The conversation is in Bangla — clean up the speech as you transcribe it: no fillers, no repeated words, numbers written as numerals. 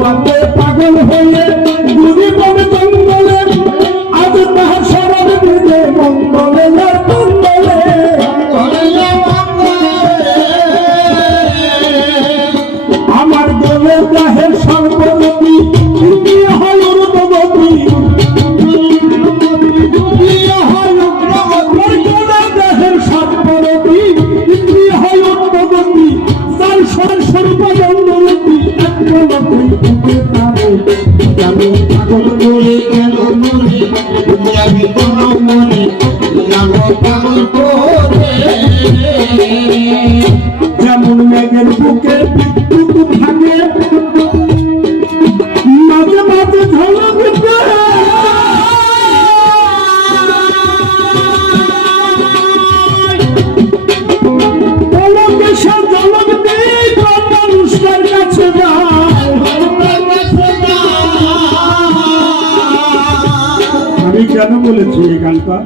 জুয়াতে পাগল হয়ে গুলি বনে জঙ্গলে আজ তাহার সরব দিলে মঙ্গলে আর মঙ্গলে আমার গলে দেহে সর্বরূপী ইন্দ্রিয় হয় উর্বগতি দেহের সর্বরূপী ইন্দ্রিয় হয় উর্বগতি তার স্বরূপ জন্মরূপী যেমন পাগল করে কেন মনে আমি কোন মনে পাগল করে যেমন মেঘের বুকে বিদ্যুৎ থাকে মাঝে মাঝে ঝলক মানুষের কাছে আমি কেন বলেছি এই গানটা